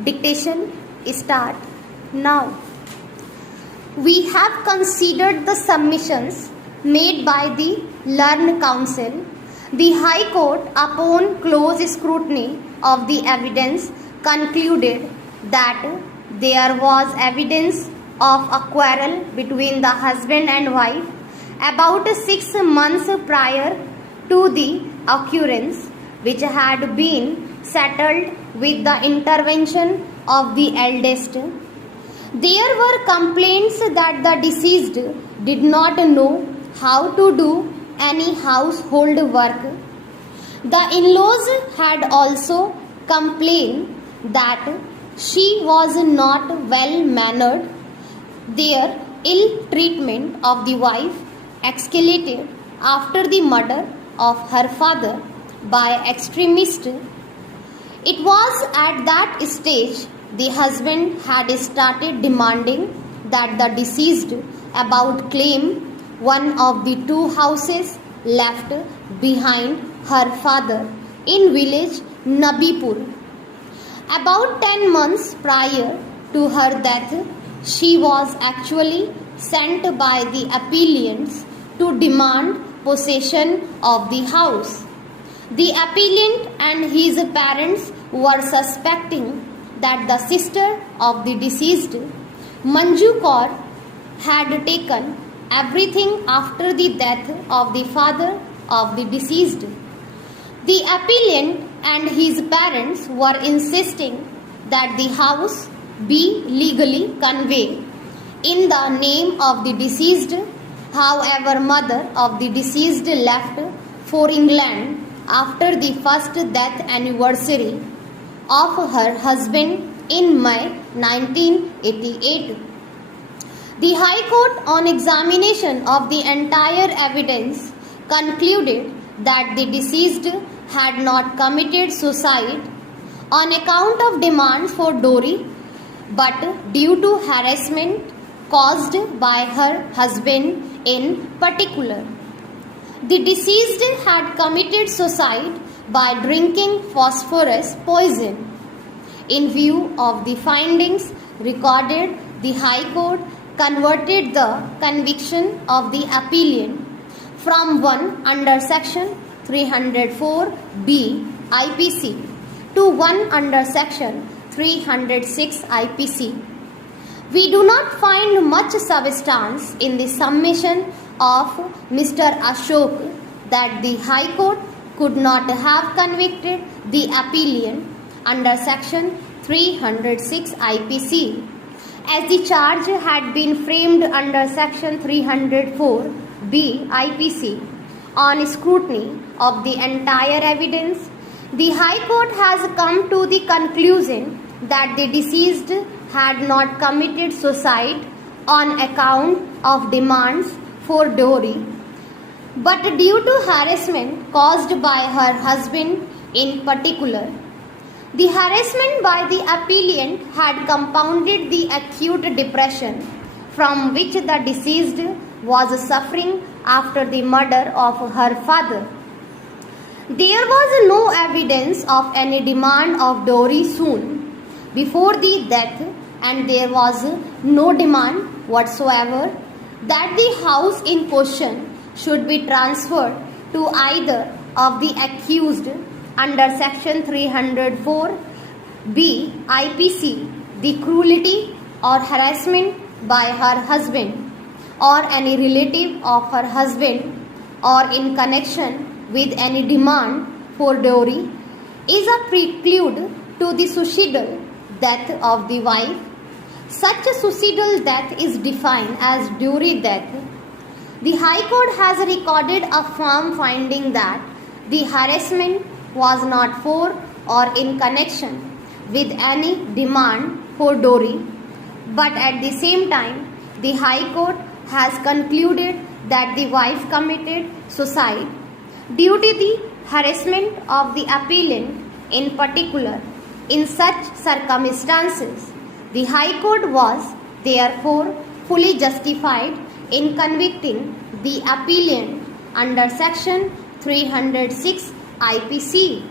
Dictation start now. We have considered the submissions made by the Learned Counsel. The High Court, upon close scrutiny of the evidence, concluded that there was evidence of a quarrel between the husband and wife about 6 months prior to the occurrence, which had been settled with the intervention of the eldest. There were complaints that the deceased did not know how to do any household work. The in-laws had also complained that she was not well mannered. Their ill treatment of the wife escalated after the murder of her father by extremists. It was at that stage the husband had started demanding that the deceased about claim one of the 2 houses left behind her father in village Nabipur. About 10 months prior to her death, she was actually sent by the appellants to demand possession of the house. The appellant and his parents were suspecting that the sister of the deceased, Manju Kaur, had taken everything after the death of the father of the deceased. The appellant and his parents were insisting that the house be legally conveyed in the name of the deceased. However, mother of the deceased left for England after the first death anniversary of her husband in May 1988. The High Court, on examination of the entire evidence, concluded that the deceased had not committed suicide on account of demands for dowry, but due to harassment caused by her husband in particular. The deceased had committed suicide by drinking phosphorus poison. In view of the findings recorded, the High Court converted the conviction of the appellant from one under section 304B IPC to one under section 306 IPC. We do not find much substance in the submission of Mr. Ashok that the High Court could not have convicted the appellant under section 306 IPC, as the charge had been framed under section 304B IPC. On scrutiny of the entire evidence, the High Court has come to the conclusion that the deceased had not committed suicide on account of demands for dowry, but due to harassment caused by her husband in particular. The harassment by the appellant had compounded the acute depression from which the deceased was suffering after the murder of her father. There was no evidence of any demand of dowry soon before the death, and there was no demand whatsoever that the house in question should be transferred to either of the accused under section 304B IPC. The cruelty or harassment by her husband or any relative of her husband or in connection with any demand for dowry is a prelude to the suicidal death of the wife. Such a suicidal death is defined as dowry death. The High Court has recorded a firm finding that the harassment was not for or in connection with any demand for dowry, but at the same time, the High Court has concluded that the wife committed suicide due to the harassment of the appellant in particular. In such circumstances, the High Court was therefore fully justified in convicting the appellant under section 306 IPC.